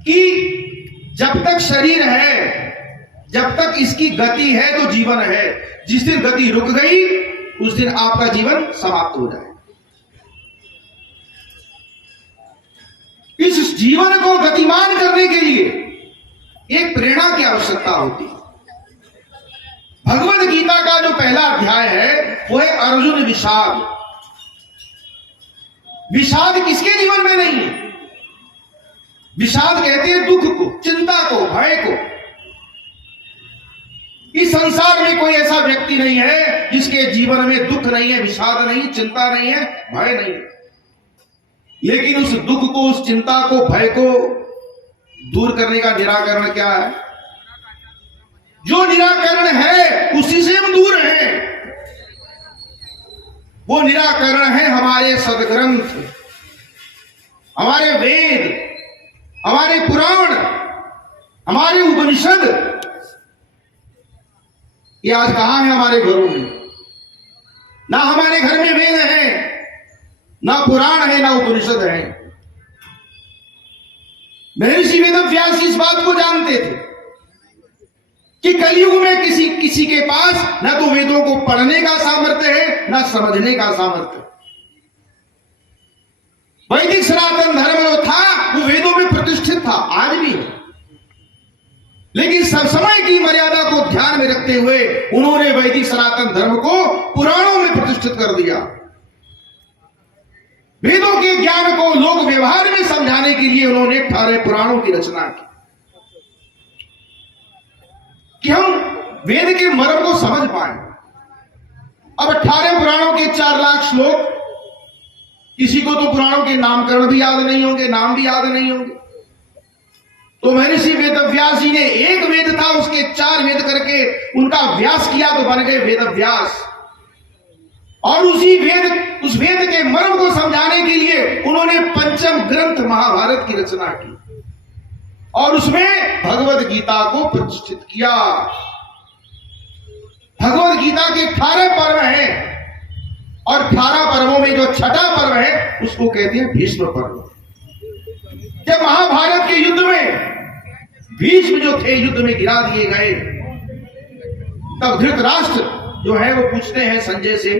कि जब तक शरीर है, जब तक इसकी गति है तो जीवन है। जिस दिन गति रुक गई उस दिन आपका जीवन समाप्त हो जाए। इस जीवन को गतिमान करने के लिए एक प्रेरणा की आवश्यकता होती है। भगवद गीता का जो पहला अध्याय है वो है अर्जुन विषाद। विषाद किसके जीवन में नहीं है? विषाद कहते हैं दुख को, चिंता को, भय को। इस संसार में कोई ऐसा व्यक्ति नहीं है जिसके जीवन में दुख नहीं है, विषाद नहीं, चिंता नहीं है, भय नहीं है। लेकिन उस दुख को, उस चिंता को, भय को दूर करने का निराकरण क्या है? जो निराकरण है उसी से हम दूर हैं। वो निराकरण है हमारे सदग्रंथ, हमारे वेद, हमारे पुराण, हमारे उपनिषद। ये आज कहां है? हमारे घरों में। ना हमारे घर में वेद है, ना पुराण है, ना उपनिषद है। महर्षि वेदव्यास इस बात को जानते थे कि कलयुग में किसी के पास न तो वेदों को पढ़ने का सामर्थ्य है, न समझने का सामर्थ्य। वैदिक सनातन धर्म जो था वो वेदों में प्रतिष्ठित था, आज भी है। लेकिन सब समय की मर्यादा को ध्यान में रखते हुए उन्होंने वैदिक सनातन धर्म को पुराणों में प्रतिष्ठित कर दिया। वेदों के ज्ञान को लोक व्यवहार में समझाने के लिए उन्होंने 18 पुराणों की रचना की कि हम वेद के मर्म को समझ पाए। अब 18 पुराणों के 4 लाख श्लोक, किसी को तो पुराणों के नामकरण भी याद नहीं होंगे, नाम भी याद नहीं होंगे। तो महर्षि वेदव्यास जी ने एक वेद था उसके 4 वेद करके उनका व्यास किया तो बन गए वेदव्यास। और उस वेद के मर्म को समझाने के लिए उन्होंने पंचम ग्रंथ महाभारत की रचना की और उसमें भगवद गीता को प्रतिष्ठित किया। भगवद गीता के 18 पर्व हैं और 18 पर्वों में जो छठा पर्व है उसको कहते हैं भीष्म पर्व। जब महाभारत के युद्ध में भीष्म जो थे युद्ध में गिरा दिए गए, तब धृतराष्ट्र जो है वो पूछते हैं संजय से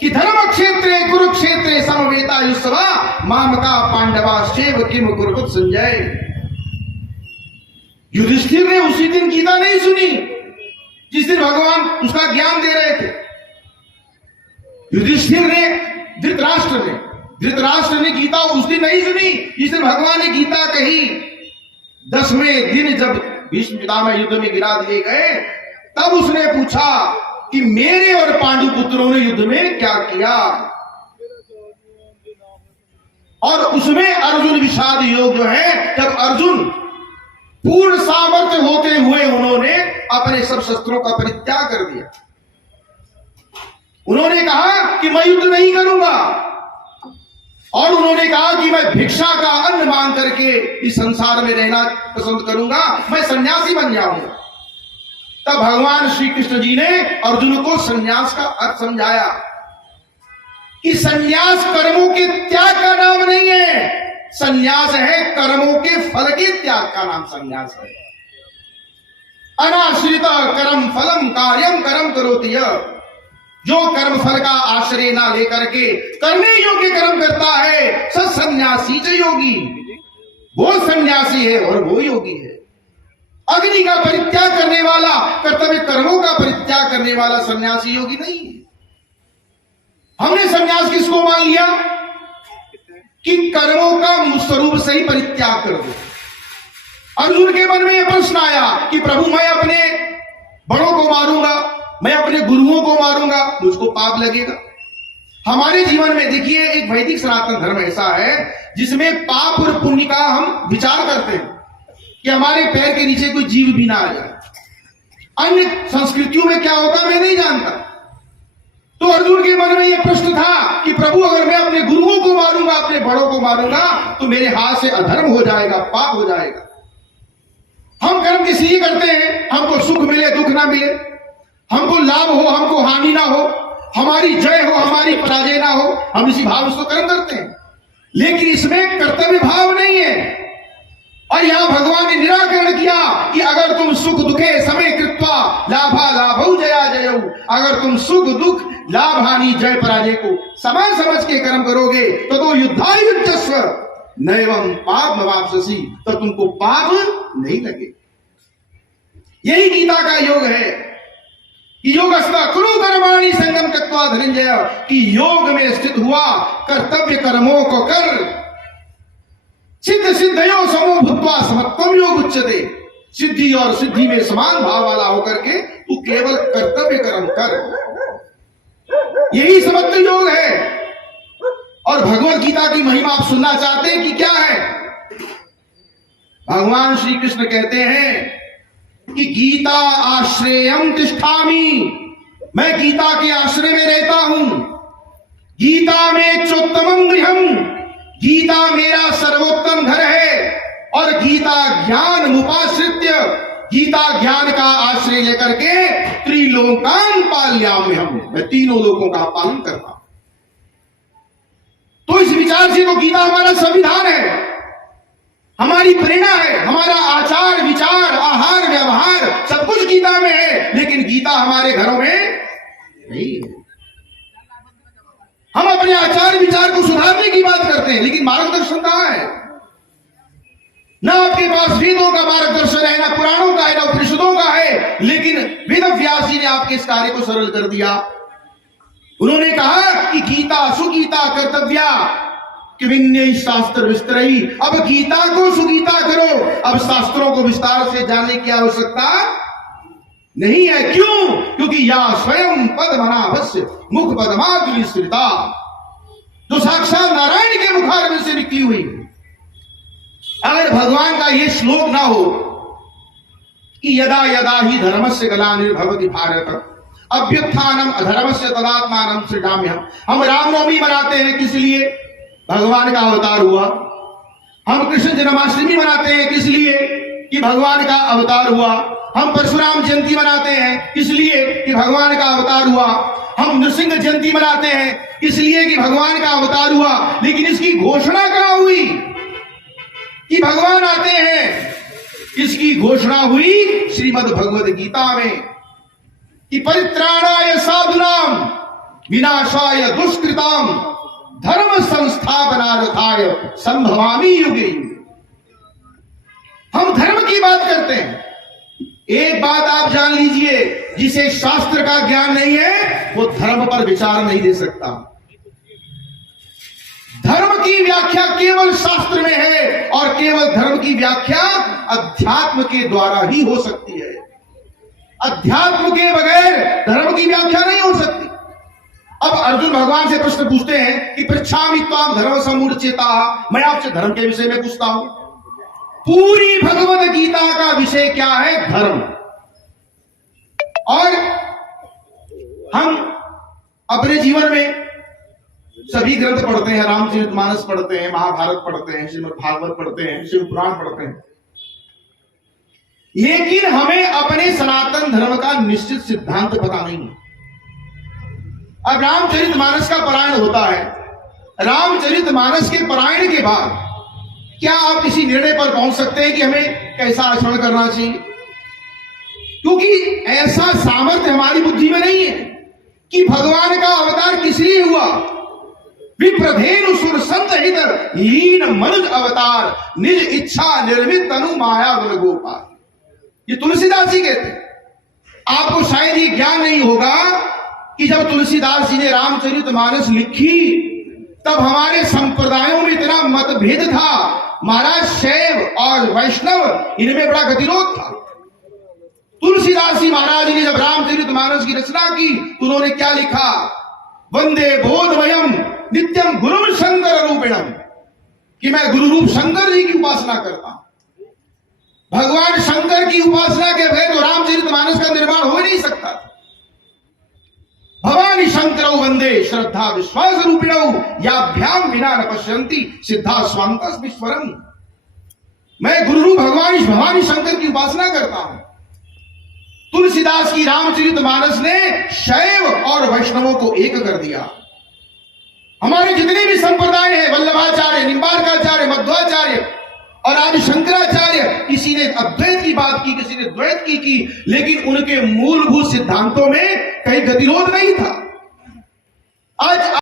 कि धर्म क्षेत्रे कुरुक्षेत्रे समवेता युष्वा मामका पांडवाश्चैव किम कुरुवत संजय। युधिष्ठिर ने उसी दिन गीता नहीं सुनी जिस दिन भगवान उसका ज्ञान दे रहे थे। युधिष्ठिर ने, धृतराष्ट्र ने गीता उस दिन नहीं सुनी जिस दिन भगवान ने गीता कही। 10वें दिन जब भीष्म पितामह युद्ध में गिरा दिए गए तब उसने पूछा कि मेरे और पांडु पुत्रों ने युद्ध में क्या किया। और उसमें अर्जुन विषाद योग जो है, जब अर्जुन पूर्ण सामर्थ्य होते हुए उन्होंने अपने सब शस्त्रों का परित्याग कर दिया। उन्होंने कहा कि मैं युद्ध नहीं करूंगा और उन्होंने कहा कि मैं भिक्षा का अन्न मांग करके इस संसार में रहना पसंद करूंगा, मैं सन्यासी बन जाऊंगा। तब भगवान श्री कृष्ण जी ने अर्जुन को सन्यास का अर्थ समझाया कि सन्यास कर्मों के त्याग का नाम नहीं है, सन्यास है कर्मों के फल के त्याग का नाम सन्यास है। अनाश्रित कर्म फलम कार्यम कर्म करोति। जो कर्म फल का आश्रय ना लेकर के करने योग्य कर्म करता है स सन्यासी च योगी। वो सन्यासी है और वो योगी है। अग्नि का परित्याग करने वाला, कर्तव्य कर्मों का परित्याग करने वाला सन्यासी योगी नहीं है। हमने सन्यास किसको मान लिया कि कर्मों का स्वरूप से ही परित्याग कर दो। अर्जुन के मन में यह प्रश्न आया कि प्रभु मैं अपने बड़ों को मारूंगा, मैं अपने गुरुओं को मारूंगा, मुझको पाप लगेगा। हमारे जीवन में देखिए एक वैदिक सनातन धर्म ऐसा है जिसमें पाप और पुण्य का हम विचार करते हैं कि हमारे पैर के नीचे कोई जीव भी ना आ जाए। अन्य संस्कृतियों में क्या होता मैं नहीं जानता। तो अर्जुन के मन में यह प्रश्न था कि प्रभु अगर मैं अपने गुरुओं को मारूंगा, अपने बड़ों को मारूंगा तो मेरे हाथ से अधर्म हो जाएगा, पाप हो जाएगा। हम कर्म इसलिए करते हैं हमको सुख मिले दुख ना मिले, हमको लाभ हो हमको हानि ना हो, हमारी जय हो हमारी पराजय ना हो, हम इसी भाव से कर्म करते हैं। लेकिन इसमें कर्तव्य भाव नहीं है। और यहां भगवान ने निराकरण किया कि अगर तुम सुख दुखे समय कृत्वा लाभा लाभौ जया जयौ, अगर तुम सुख दुख लाभ हानि जय पराजय को समान समझ के कर्म करोगे तो युद्धायुज्यस्व नैवं पाप वापसी, तो तुमको पाप नहीं लगे। यही गीता का योग है कि योगस्थ कुरु कर्माणि संगम त्यक्त्वा धनंजय, कि योग में स्थित हुआ कर्तव्य कर्मों को कर, सिद्ध सिद्धयो समो भूत्वा समत्वम योग उच्यते, सिद्धि और सिद्धि में समान भाव वाला होकर के तू केवल कर्तव्य कर्म कर, यही समत्व योग है। और भगवत गीता की महिमा आप सुनना चाहते हैं कि क्या है? भगवान श्री कृष्ण कहते हैं कि गीता आश्रयम तिष्ठामि, मैं गीता के आश्रय में रहता हूं। गीता में चोत्तमं गृहम, गीता मेरा सर्वोत्तम घर है। और गीता ज्ञान मुपाश्रित्य, गीता ज्ञान का आश्रय लेकर के त्रिलोकान पालयाम्यहम्, मैं तीनों लोगों का पालन करता हूं। तो इस विचार से तो गीता हमारा संविधान है, हमारी प्रेरणा है, हमारा आचार विचार आहार व्यवहार सब कुछ गीता में है, लेकिन गीता हमारे घरों में नहीं है। हम अपने आचार विचार को सुधारने की बात करते हैं, लेकिन मार्गदर्शन कहां है? ना आपके पास वेदों का मार्गदर्शन है, ना पुराणों का है, ना उपनिषदों का है। लेकिन वेद व्यास जी ने आपके इस कार्य को सरल कर दिया। उन्होंने कहा कि गीता सुगीता कर्तव्या किविन्य शास्त्र विस्तरई, अब गीता को सुगीता करो, अब शास्त्रों को विस्तार से जानने की आवश्यकता नहीं है। क्यों? क्योंकि या स्वयं पद्मनाभस्य मुख पद्मावली स्थिता, जो साक्षात नारायण के मुखार में से निकली हुई। अगर भगवान का यह श्लोक ना हो कि यदा यदा ही धर्मस्य ग्लानिर्भवति भारत अभ्युत्थानम अधर्मस्य तदात्मानं सृजाम्यहम्, हम रामनवमी मनाते हैं किस लिए? भगवान का अवतार हुआ। हम कृष्ण जन्माष्टमी मनाते हैं किस लिए? कि भगवान का अवतार हुआ। हम परशुराम जयंती मनाते हैं इसलिए कि भगवान का अवतार हुआ। हम नृसिंह जयंती मनाते हैं इसलिए कि भगवान का अवतार हुआ। लेकिन इसकी घोषणा कहां हुई कि भगवान आते हैं? इसकी घोषणा हुई श्रीमद् भगवद गीता में कि परित्राणाय साधुनाम विनाशाय दुष्कृताम धर्म संस्थापनार्थाय संभवामि युगे युगे। हम धर्म की बात करते हैं। एक बात आप जान लीजिए, जिसे शास्त्र का ज्ञान नहीं है वो धर्म पर विचार नहीं दे सकता। धर्म की व्याख्या केवल शास्त्र में है और केवल धर्म की व्याख्या अध्यात्म के द्वारा ही हो सकती है। अध्यात्म के बगैर धर्म की व्याख्या नहीं हो सकती। अब अर्जुन भगवान से प्रश्न पूछते हैं कि पृच्छामि त्वाम धर्म समूढ़चेता, मैं आपसे धर्म के विषय में पूछता हूं। पूरी भगवद गीता का विषय क्या है? धर्म। और हम अपने जीवन में सभी ग्रंथ पढ़ते हैं, रामचरितमानस पढ़ते हैं, महाभारत पढ़ते हैं, श्रीमद् भागवत पढ़ते हैं, शिव पुराण पढ़ते हैं, लेकिन हमें अपने सनातन धर्म का निश्चित सिद्धांत पता नहीं है। अब रामचरितमानस का पारायण होता है, रामचरितमानस के पारायण के बाद क्या आप इसी निर्णय पर पहुंच सकते हैं कि हमें कैसा आचरण करना चाहिए? क्योंकि ऐसा सामर्थ्य हमारी बुद्धि में नहीं है कि भगवान का अवतार किस लिए हुआ। विप्रधेनु सुर संत हित लीन मनुज अवतार निज इच्छा निर्मित तनु माया गुण गोपाल, ये तुलसीदास जी कहते हैं। आपको शायद ये ज्ञान नहीं होगा कि जब तुलसीदास जी ने रामचरितमानस लिखी तब हमारे संप्रदायों में इतना मतभेद था। महाराज शैव और वैष्णव इनमें बड़ा गतिरोध था। तुलसीदास जी महाराज ने जब रामचरितमानस की रचना की तो उन्होंने क्या लिखा? वंदे बोधमयम नित्यम गुरु शंकर रूपिणम, कि मैं गुरु रूप शंकर जी की उपासना करता हूं। भगवान शंकर की उपासना के बगैर तो रामचरितमानस का निर्माण हो ही नहीं सकता। भवानी शंकरौ वंदे श्रद्धा विश्वास रूपिणौ याभ्याम विना न पश्यन्ति सिद्धा स्वांतस विश्वरम, मैं गुरु रूप भवानी शंकर की उपासना करता हूं। तुलसीदास की रामचरितमानस ने शैव और वैष्णवों को एक कर दिया। हमारे जितने भी संप्रदाय हैं, वल्लभाचार्य, निम्बार्काचार्य, मध्वाचार्य और आदि शंकराचार्य किसी ने अद्वैत की बात की, किसी ने द्वैत की, लेकिन उनके मूलभूत सिद्धांतों में कहीं गतिरोध नहीं था। आज